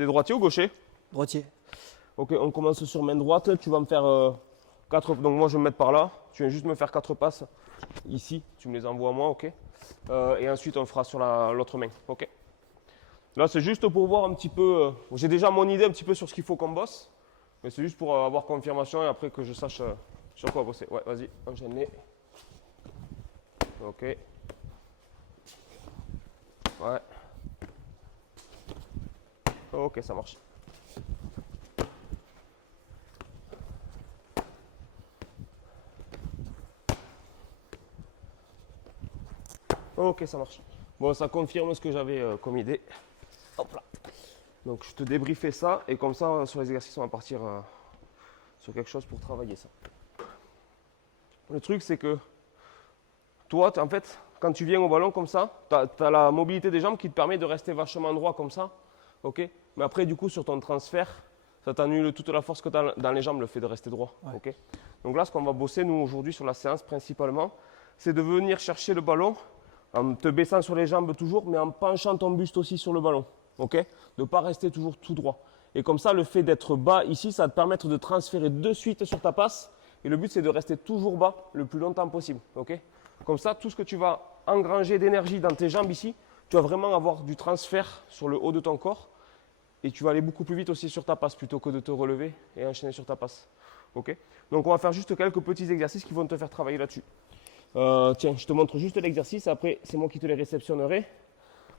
T'es droitier ou gaucher? Droitier. Ok, on commence sur main droite. Tu vas me faire 4. Donc moi je vais me mettre par là. Tu viens juste me faire 4 passes ici. Tu me les envoies à moi, ok. Et ensuite on fera sur l'autre main, ok. Là c'est juste pour voir un petit peu. J'ai déjà mon idée un petit peu sur ce qu'il faut qu'on bosse. Mais c'est juste pour avoir confirmation et après que je sache sur quoi bosser. Ouais, vas-y, enchaîne-les. Ok. Ouais. Ok, ça marche. Ok, ça marche. Bon, ça confirme ce que j'avais comme idée. Hop là. Donc, je te débriefais ça et comme ça, sur les exercices, on va partir sur quelque chose pour travailler ça. Le truc, c'est que toi, en fait, quand tu viens au ballon comme ça, tu as la mobilité des jambes qui te permet de rester vachement droit comme ça. Ok. Mais après, du coup, sur ton transfert, ça t'annule toute la force que tu as dans les jambes, le fait de rester droit. Ouais. Ok. Donc là, ce qu'on va bosser, nous, aujourd'hui, sur la séance, principalement, c'est de venir chercher le ballon en te baissant sur les jambes toujours, mais en penchant ton buste aussi sur le ballon. Ok. De ne pas rester toujours tout droit. Et comme ça, le fait d'être bas ici, ça va te permettre de transférer de suite sur ta passe. Et le but, c'est de rester toujours bas le plus longtemps possible. Ok. Comme ça, tout ce que tu vas engranger d'énergie dans tes jambes ici, tu vas vraiment avoir du transfert sur le haut de ton corps. Et tu vas aller beaucoup plus vite aussi sur ta passe plutôt que de te relever et enchaîner sur ta passe. Ok. Donc on va faire juste quelques petits exercices qui vont te faire travailler là-dessus. Tiens, je te montre juste l'exercice. Après, c'est moi qui te les réceptionnerai.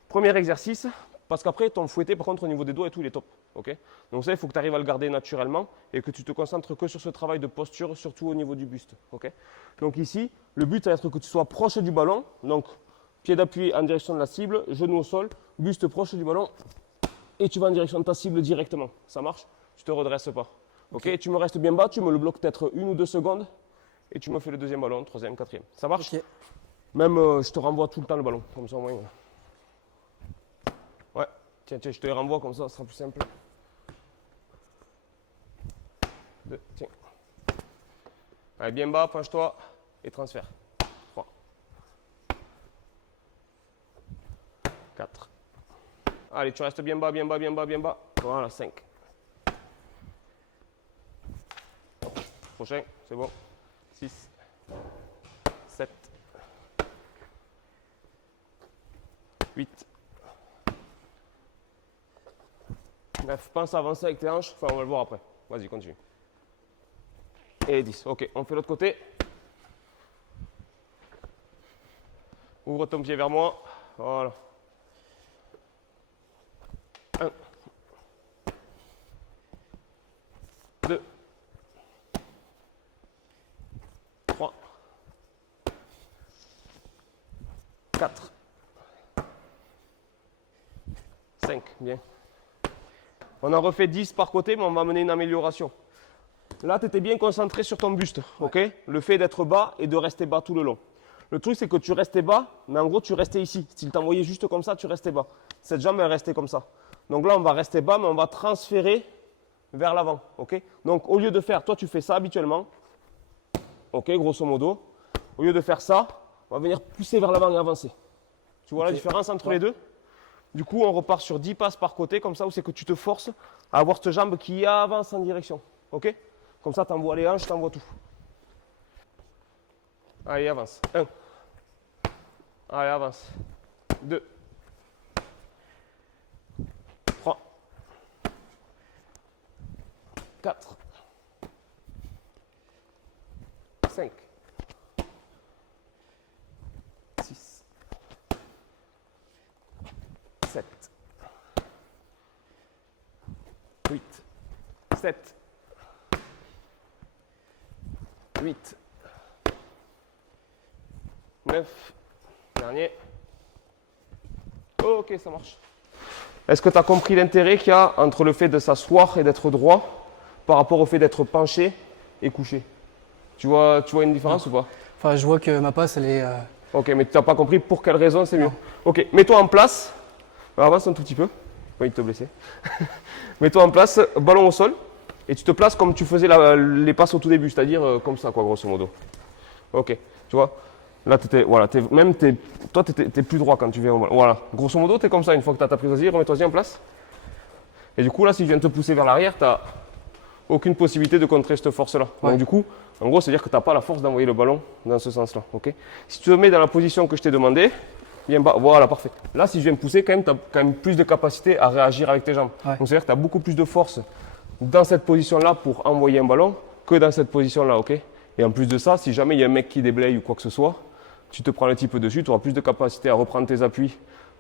Premier exercice, parce qu'après, ton fouetté, par contre, au niveau des doigts et tout, il est top. Ok. Donc ça, il faut que tu arrives à le garder naturellement et que tu te concentres que sur ce travail de posture, surtout au niveau du buste. Ok. Donc ici, le but, ça va être que tu sois proche du ballon. Donc, pied d'appui en direction de la cible, genou au sol, buste proche du ballon. Et tu vas en direction de ta cible directement. Ça marche? Tu te redresses pas. Ok. Tu me restes bien bas, tu me le bloques peut-être 1 ou 2 secondes. Et tu me fais le deuxième ballon, troisième, quatrième. Ça marche? Ok. Même, je te renvoie tout le temps le ballon. Comme ça, au moins. Ouais. Tiens, je te les renvoie comme ça sera plus simple. 2, tiens. Allez, bien bas, penche-toi. Et transfert. 3. 4. Allez, tu restes bien bas, bien bas, bien bas, bien bas. Voilà, 5. Prochain, c'est bon. 6. 7. 8. 9. Pense à avancer avec tes hanches. Enfin, on va le voir après. Vas-y, continue. Et 10. Ok, on fait l'autre côté. Ouvre ton pied vers moi. Voilà. 1. 2. 3. 4. 5. Bien. On en refait 10 par côté, mais on va mener une amélioration. Là, tu étais bien concentré sur ton buste, ok? Le fait d'être bas et de rester bas tout le long. Le truc, c'est que tu restais bas, mais en gros, tu restais ici. S'il t'envoyait juste comme ça, tu restais bas. Cette jambe, elle restait comme ça. Donc là, on va rester bas, mais on va transférer vers l'avant, ok? Donc, au lieu de faire, toi, tu fais ça habituellement, ok, grosso modo. Au lieu de faire ça, on va venir pousser vers l'avant et avancer. Tu vois la différence entre les deux? Du coup, on repart sur 10 passes par côté, comme ça, où c'est que tu te forces à avoir cette jambe qui avance en direction. Ok? Comme ça, tu envoies les hanches, tu envoies tout. Allez, avance. 1. Allez, avance. 2. 3. 4. 5. 6. 7. 8. 7. 8. 9. Dernier. Ok, ça marche. Est-ce que tu as compris l'intérêt qu'il y a entre le fait de s'asseoir et d'être droit par rapport au fait d'être penché et couché? Tu vois une différence ou pas? Enfin, je vois que ma passe, elle est. Ok, mais tu n'as pas compris pour quelle raison c'est mieux. Ok, mets-toi en place. Avance un tout petit peu. Oui, te blesser. Mets-toi en place, ballon au sol. Et tu te places comme tu faisais les passes au tout début, c'est-à-dire comme ça, quoi, grosso modo. Ok, tu vois. Là, voilà, toi, tu es plus droit quand tu viens au ballon. Voilà, grosso modo, tu es comme ça. Une fois que tu as ta prise, vas-y, remets-toi en place. Et du coup, là, si je viens te pousser vers l'arrière, tu n'as aucune possibilité de contrer cette force-là. Ouais. Donc du coup, en gros, c'est-à-dire que tu n'as pas la force d'envoyer le ballon dans ce sens-là. Okay, si tu te mets dans la position que je t'ai demandé, bien bas, voilà, parfait. Là, si je viens me pousser, quand même, tu as quand même plus de capacité à réagir avec tes jambes. Ouais. Donc c'est-à-dire que tu as beaucoup plus de force dans cette position-là pour envoyer un ballon que dans cette position-là. Okay, et en plus de ça, si jamais il y a un mec qui déblaye ou quoi que ce soit, tu te prends un petit peu dessus, tu auras plus de capacité à reprendre tes appuis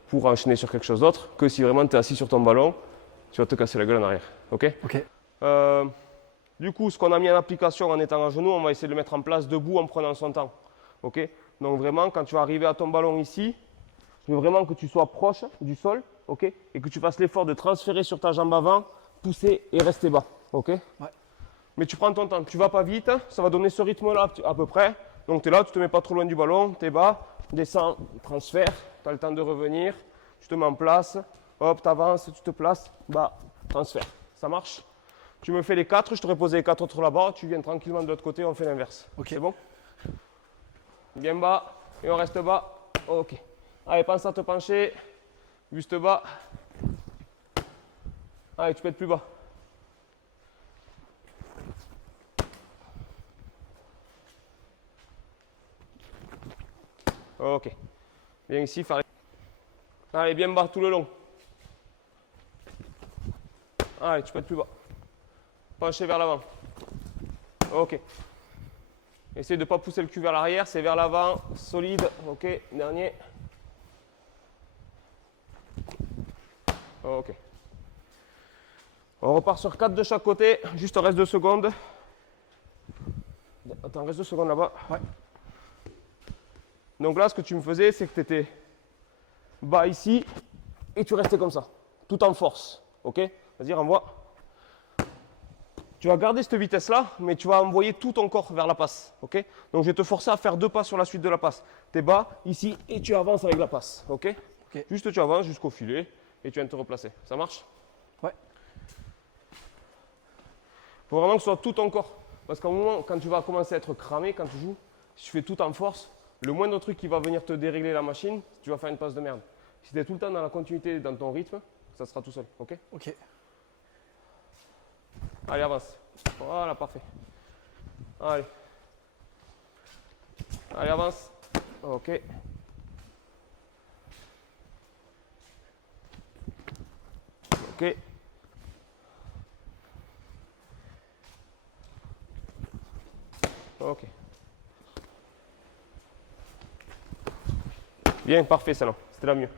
pour enchaîner sur quelque chose d'autre que si vraiment tu es assis sur ton ballon, tu vas te casser la gueule en arrière. Ok. Du coup, ce qu'on a mis en application en étant à genoux, on va essayer de le mettre en place debout en prenant son temps. Okay, donc vraiment, quand tu vas arriver à ton ballon ici, je veux vraiment que tu sois proche du sol, okay, et que tu fasses l'effort de transférer sur ta jambe avant, pousser et rester bas. Okay, ouais. Mais tu prends ton temps, tu ne vas pas vite, ça va donner ce rythme-là à peu près. Donc tu es là, tu ne te mets pas trop loin du ballon, tu es bas, descends, transfert, tu as le temps de revenir, tu te mets en place, hop, tu avances, tu te places, bas, transfert. Ça marche? Tu me fais les 4, je t'aurais posé les 4 autres là-bas, tu viens tranquillement de l'autre côté, on fait l'inverse. Ok, c'est bon? Bien bas, et on reste bas. Ok. Allez, pense à te pencher, buste bas. Allez, tu peux être plus bas. Ok. Viens ici, faire les... Allez, bien bas tout le long. Allez, tu peux être plus bas. Pencher vers l'avant. Ok. Essaye de ne pas pousser le cul vers l'arrière, c'est vers l'avant, solide. Ok, dernier. Ok. On repart sur 4 de chaque côté, juste reste 2 secondes. Attends, reste 2 secondes là-bas. Ouais. Donc là, ce que tu me faisais, c'est que tu étais bas ici et tu restais comme ça, tout en force. Ok? C'est-à-dire, envoie. Tu vas garder cette vitesse-là, mais tu vas envoyer tout ton corps vers la passe. Okay, donc je vais te forcer à faire 2 pas sur la suite de la passe. Tu es bas, ici, et tu avances avec la passe. Okay, juste tu avances jusqu'au filet et tu viens te replacer. Ça marche? Ouais. Il faut vraiment que ce soit tout ton corps. Parce qu'à un moment, quand tu vas commencer à être cramé, quand tu joues, si tu fais tout en force, le moindre truc qui va venir te dérégler la machine, tu vas faire une passe de merde. Si tu es tout le temps dans la continuité, dans ton rythme, ça sera tout seul. Ok? Ok. Allez, avance. Voilà, parfait. Allez. Allez, avance. Ok. Ok. Ok. Bien, parfait, ça là. C'était la mieux.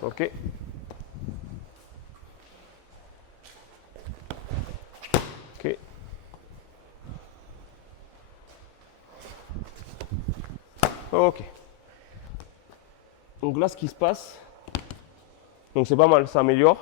Ok. Ok. Ok. Donc là, ce qui se passe, donc c'est pas mal, ça améliore.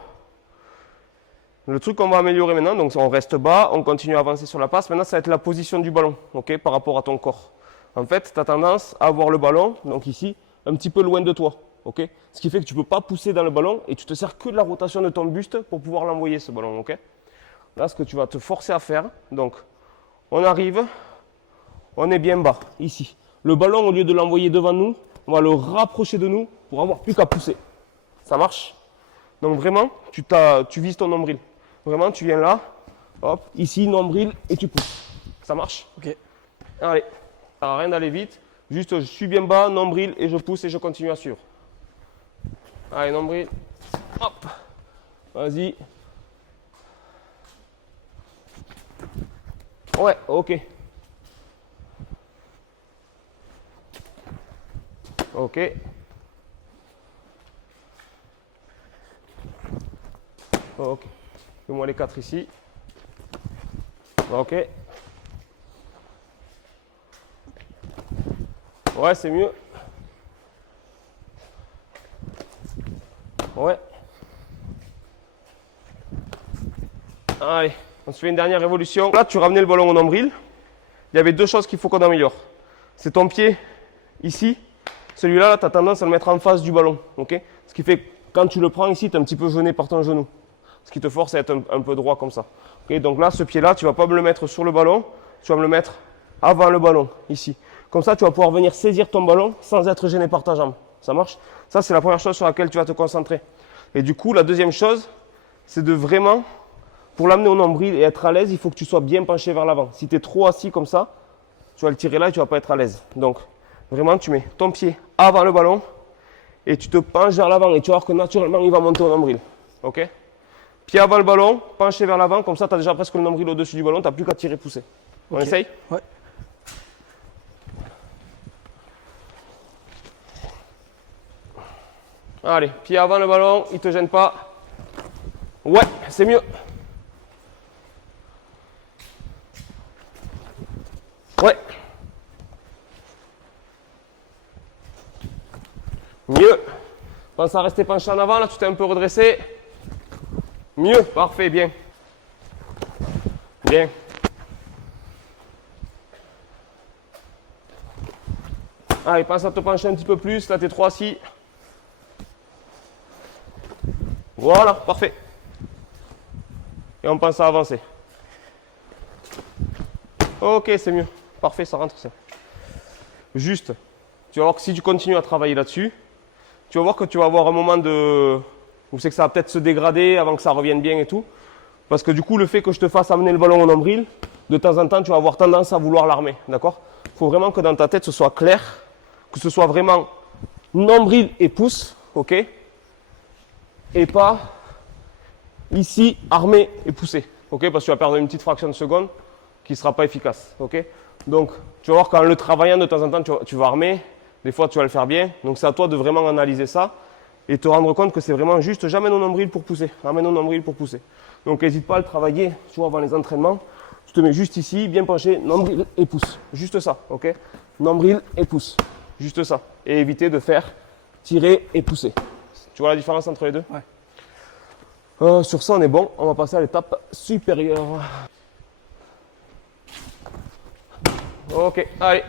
Le truc qu'on va améliorer maintenant, donc on reste bas, on continue à avancer sur la passe. Maintenant, ça va être la position du ballon, ok, par rapport à ton corps. En fait, tu as tendance à avoir le ballon, donc ici, un petit peu loin de toi, ok. Ce qui fait que tu ne peux pas pousser dans le ballon et tu te sers que de la rotation de ton buste pour pouvoir l'envoyer, ce ballon, ok. Là, ce que tu vas te forcer à faire, donc, on arrive, on est bien bas, ici. Le ballon, au lieu de l'envoyer devant nous, on va le rapprocher de nous pour avoir plus qu'à pousser. Ça marche? Donc vraiment, tu vises ton nombril. Vraiment, tu viens là, hop, ici, nombril, et tu pousses. Ça marche? Ok. Allez, ça sert à rien d'aller vite. Juste, je suis bien bas, nombril, et je pousse et je continue à suivre. Allez, nombril, hop, vas-y. Ouais, ok. Ok. Ok. Fais-moi les 4 ici. Ok. Ouais, c'est mieux. Ouais. Allez, on se fait une dernière évolution. Là, tu ramenais le ballon au nombril. Il y avait 2 choses qu'il faut qu'on améliore. C'est ton pied ici. Celui-là, là, tu as tendance à le mettre en face du ballon. Okay, ce qui fait que quand tu le prends ici, tu es un petit peu gêné par ton genou. Ce qui te force à être un peu droit comme ça. Okay, donc là, ce pied-là, tu ne vas pas me le mettre sur le ballon. Tu vas me le mettre avant le ballon, ici. Comme ça, tu vas pouvoir venir saisir ton ballon sans être gêné par ta jambe. Ça marche? Ça, c'est la première chose sur laquelle tu vas te concentrer. Et du coup, la deuxième chose, c'est de vraiment, pour l'amener au nombril et être à l'aise, il faut que tu sois bien penché vers l'avant. Si tu es trop assis comme ça, tu vas le tirer là et tu ne vas pas être à l'aise. Donc, vraiment, tu mets ton pied avant le ballon et tu te penches vers l'avant et tu vas voir que naturellement, il va monter au nombril. Ok? Pied avant le ballon, penché vers l'avant, comme ça, tu as déjà presque le nombril au-dessus du ballon, tu n'as plus qu'à tirer, pousser. On essaye? Ouais. Allez, pied avant le ballon, il ne te gêne pas. Ouais, c'est mieux. Ouais. Mieux. Pense à rester penché en avant, là tu t'es un peu redressé. Mieux, parfait, bien. Bien. Allez, pense à te pencher un petit peu plus, là tu es trop assis. Voilà, parfait. Et on pense à avancer. Ok, c'est mieux. Parfait, ça rentre ça. Juste, tu vas voir que si tu continues à travailler là-dessus, tu vas voir que tu vas avoir un moment de... où c'est que ça va peut-être se dégrader avant que ça revienne bien et tout. Parce que du coup, le fait que je te fasse amener le ballon au nombril, de temps en temps, tu vas avoir tendance à vouloir l'armer. D'accord? Il faut vraiment que dans ta tête, ce soit clair, que ce soit vraiment nombril et pouce, ok? Et pas ici, armé et poussé, ok? Parce que tu vas perdre une petite fraction de seconde qui ne sera pas efficace, ok? Donc, tu vas voir qu'en le travaillant de temps en temps, tu vas armer, des fois tu vas le faire bien. Donc, c'est à toi de vraiment analyser ça et te rendre compte que c'est vraiment juste, j'amène au nombril pour pousser, amène au nombril pour pousser. Donc, n'hésite pas à le travailler, tu vois, avant les entraînements. Tu te mets juste ici, bien penché, nombril et pouce. Juste ça, ok? Nombril et pouce. Juste ça. Et éviter de faire tirer et pousser. Tu vois la différence entre les deux? Ouais. Sur ça, on est bon. On va passer à l'étape supérieure. Ok, allez.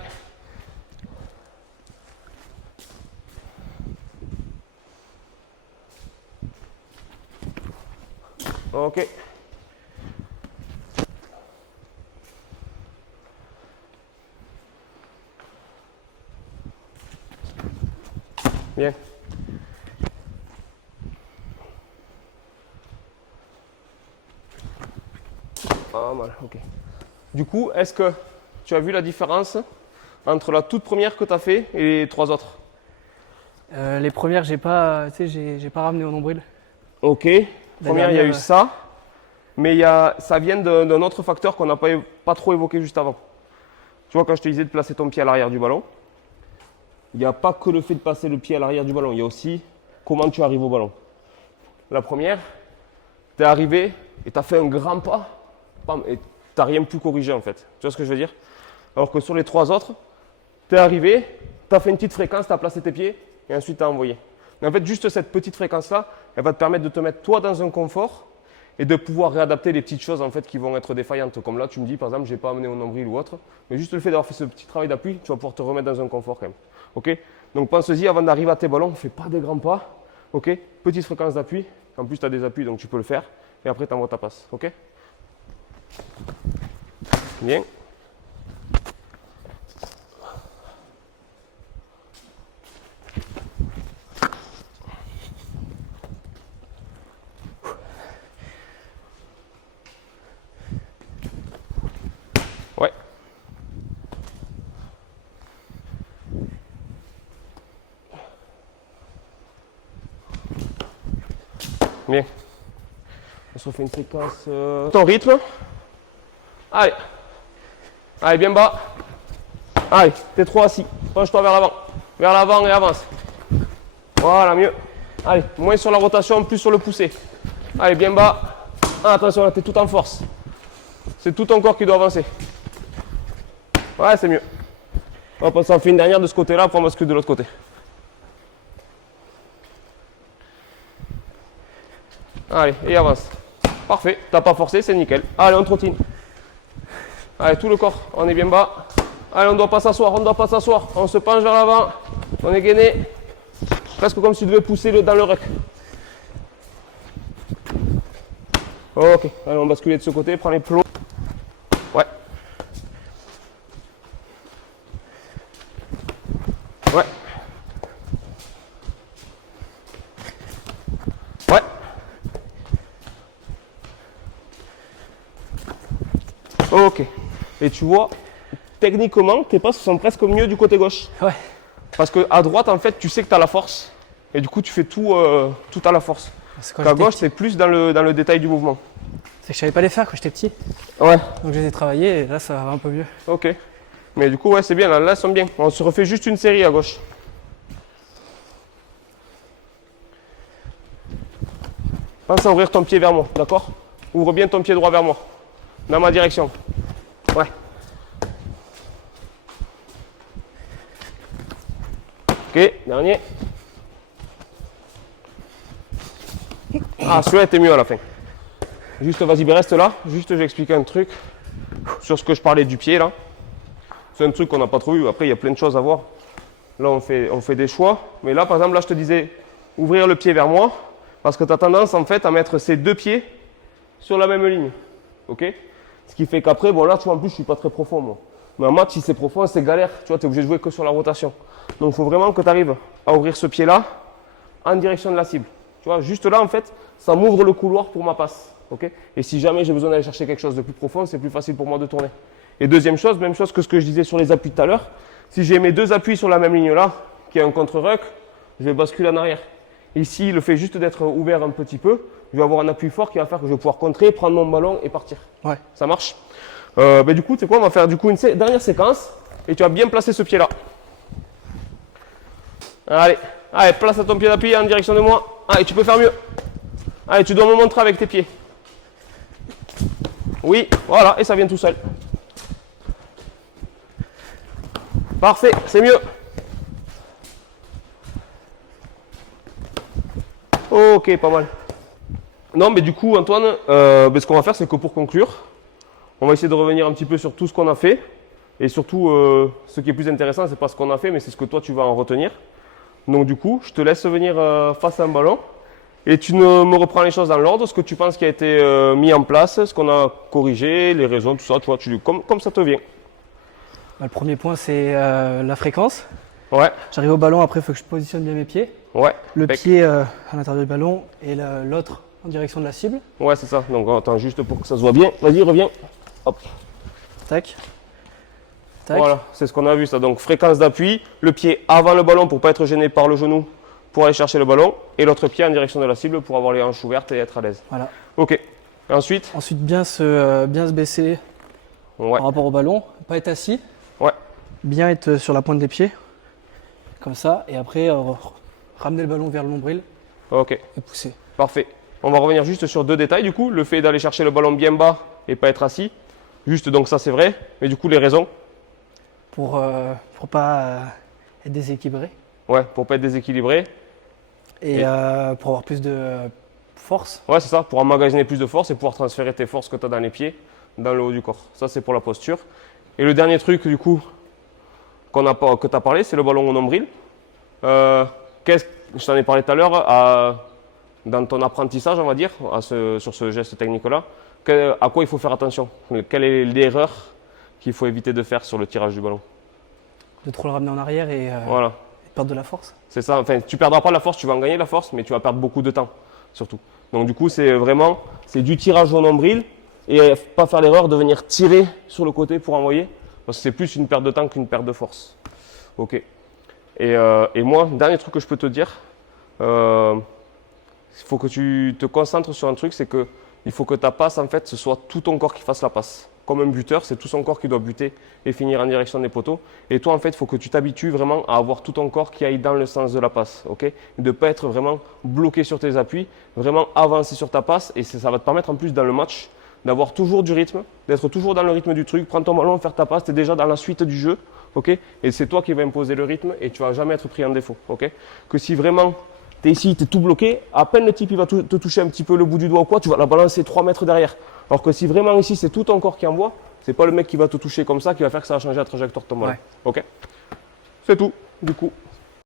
Ok. Bien. Pas mal, ok. Du coup, est-ce que tu as vu la différence entre la toute première que tu as fait et les trois autres? Les premières, j'ai pas ramené au nombril. Ok. Première, il y a eu ça. Mais ça vient d'un autre facteur qu'on n'a pas trop évoqué juste avant. Tu vois, quand je te disais de placer ton pied à l'arrière du ballon, il n'y a pas que le fait de passer le pied à l'arrière du ballon, il y a aussi comment tu arrives au ballon. La première, tu es arrivé et tu as fait un grand pas, bam, et tu n'as rien pu corriger en fait. Tu vois ce que je veux dire? Alors que sur les trois autres, tu es arrivé, tu as fait une petite fréquence, tu as placé tes pieds et ensuite tu as envoyé. Mais en fait, juste cette petite fréquence-là, elle va te permettre de te mettre toi dans un confort et de pouvoir réadapter les petites choses en fait qui vont être défaillantes. Comme là, tu me dis par exemple, je n'ai pas amené au nombril ou autre, mais juste le fait d'avoir fait ce petit travail d'appui, tu vas pouvoir te remettre dans un confort quand même. Ok? Donc pense-y, avant d'arriver à tes ballons, fais pas des grands pas. Ok? Petite fréquence d'appui. En plus, tu as des appuis, donc tu peux le faire. Et après, tu envoies ta passe. Ok? Bien. Ouais. Bien. On se refait une séquence. Ton rythme. Allez. Allez, bien bas. Allez, t'es trop assis. Penche-toi vers l'avant. Vers l'avant et avance. Voilà, mieux. Allez, moins sur la rotation, plus sur le poussé. Allez, bien bas. Ah, attention, là, t'es tout en force. C'est tout ton corps qui doit avancer. Ouais, c'est mieux. On va passer en fait une dernière de ce côté-là, après on bascule de l'autre côté. Allez, et avance. Parfait, t'as pas forcé, c'est nickel. Allez, on trottine. Allez, tout le corps, on est bien bas. Allez, on ne doit pas s'asseoir, on ne doit pas s'asseoir. On se penche vers l'avant, on est gainé. Presque comme si tu devais pousser dans le ruck. Ok, allez, on bascule de ce côté, prends les plombs. Ouais. Ouais. Ok. Et tu vois, techniquement, tes passes sont presque mieux du côté gauche. Ouais. Parce qu'à droite, en fait, tu sais que tu as la force. Et du coup, tu fais tout, tout à la force. C'est quand À j'étais gauche, petit. c'est plus dans le détail du mouvement. C'est que je savais pas les faire quand j'étais petit. Ouais. Donc je les ai travaillés et là ça va un peu mieux. Ok. Mais du coup, ouais, c'est bien. Là, elles sont bien. On se refait juste une série à gauche. Pense à ouvrir ton pied vers moi, d'accord? Ouvre bien ton pied droit vers moi. Dans ma direction. Ouais. Ok, dernier. Ah, celui-là était mieux à la fin. Juste, vas-y, reste là. Juste, j'explique un truc sur ce que je parlais du pied, là. C'est un truc qu'on n'a pas trop vu. Après, il y a plein de choses à voir. Là, on fait des choix. Mais là, par exemple, là, je te disais, ouvrir le pied vers moi. Parce que tu as tendance, en fait, à mettre ces deux pieds sur la même ligne. Ok? Ce qui fait qu'après, bon, là, tu vois, en plus, je suis pas très profond, moi. Mais en match, si c'est profond, c'est galère. Tu vois, tu es obligé de jouer que sur la rotation. Donc, il faut vraiment que tu arrives à ouvrir ce pied-là en direction de la cible. Tu vois, juste là, en fait, ça m'ouvre le couloir pour ma passe. Okay, et si jamais j'ai besoin d'aller chercher quelque chose de plus profond, c'est plus facile pour moi de tourner. Et deuxième chose, même chose que ce que je disais sur les appuis tout à l'heure, si j'ai mes deux appuis sur la même ligne là, qui est un contre-ruck, je vais basculer en arrière. Ici, le fait juste d'être ouvert un petit peu, je vais avoir un appui fort qui va faire que je vais pouvoir contrer, prendre mon ballon et partir. Ouais. Ça marche. Du coup, tu sais quoi, on va faire du coup une dernière séquence et tu vas bien placer ce pied là. Allez, place ton pied d'appui en direction de moi. Allez, tu peux faire mieux. Allez, tu dois me montrer avec tes pieds. Oui, voilà, et ça vient tout seul. Parfait, c'est mieux. Ok, pas mal. Non, mais du coup, Antoine, ce qu'on va faire, c'est que pour conclure, on va essayer de revenir un petit peu sur tout ce qu'on a fait. Et surtout, ce qui est plus intéressant, c'est pas ce qu'on a fait, mais c'est ce que toi, tu vas en retenir. Donc du coup, je te laisse venir face à un ballon. Et tu me reprends les choses dans l'ordre, ce que tu penses qui a été mis en place, ce qu'on a corrigé, les raisons, tout ça, tu vois, comme ça te vient. Le premier point c'est la fréquence. Ouais, J'arrive au ballon, après il faut que je positionne bien mes pieds. ouais. Le Bec. pied à l'intérieur du ballon et l'autre en direction de la cible. Ouais, c'est ça. Donc attends, juste pour que ça se voit bien. Vas-y, reviens. Hop. Tac. Tac. Voilà, c'est ce qu'on a vu ça. Donc fréquence d'appui, le pied avant le ballon pour ne pas être gêné par le genou pour aller chercher le ballon, et l'autre pied en direction de la cible pour avoir les hanches ouvertes et être à l'aise. Voilà. Ok. Et ensuite, Ensuite bien se baisser ouais, par rapport au ballon, pas être assis, ouais, bien être sur la pointe des pieds, comme ça, et après ramener le ballon vers le nombril ok, et pousser. parfait. On va revenir juste sur deux détails du coup, le fait d'aller chercher le ballon bien bas et pas être assis. Juste donc ça c'est vrai, mais du coup les raisons, Pour pas être déséquilibré ouais, pour pas être déséquilibré. et pour avoir plus de force. Ouais, c'est ça, pour emmagasiner plus de force et pouvoir transférer tes forces que tu as dans les pieds dans le haut du corps. Ça, c'est pour la posture. Et le dernier truc, du coup, que tu as parlé, c'est le ballon au nombril. Je t'en ai parlé tout à l'heure, dans ton apprentissage, on va dire, sur ce geste technique-là, à quoi il faut faire attention? Quelle est l'erreur qu'il faut éviter de faire sur le tirage du ballon? De trop le ramener en arrière et Voilà. perdre de la force. C'est ça, enfin, tu ne perdras pas la force, tu vas en gagner la force, mais tu vas perdre beaucoup de temps, surtout. Donc du coup, c'est du tirage au nombril et pas faire l'erreur de venir tirer sur le côté pour envoyer, parce que c'est plus une perte de temps qu'une perte de force. Ok. Et moi, dernier truc que je peux te dire, il faut que tu te concentres sur un truc, c'est que il faut que ta passe, en fait, ce soit tout ton corps qui fasse la passe. Comme un buteur, c'est tout son corps qui doit buter et finir en direction des poteaux. Et toi, en fait, il faut que tu t'habitues vraiment à avoir tout ton corps qui aille dans le sens de la passe. Okay, et de ne pas être vraiment bloqué sur tes appuis, vraiment avancer sur ta passe. Et ça va te permettre en plus dans le match d'avoir toujours du rythme, d'être toujours dans le rythme du truc. Prends ton ballon, faire ta passe, tu es déjà dans la suite du jeu. Okay, et c'est toi qui vas imposer le rythme et tu ne vas jamais être pris en défaut. Okay, que si vraiment tu es ici, tu es tout bloqué, à peine le type il va te toucher un petit peu le bout du doigt ou quoi, tu vas la balancer 3 mètres derrière. Alors que si vraiment ici c'est tout ton corps qui envoie, c'est pas le mec qui va te toucher comme ça qui va faire que ça va changer la trajectoire de ton ballon. Ouais. Ok. C'est tout, du coup.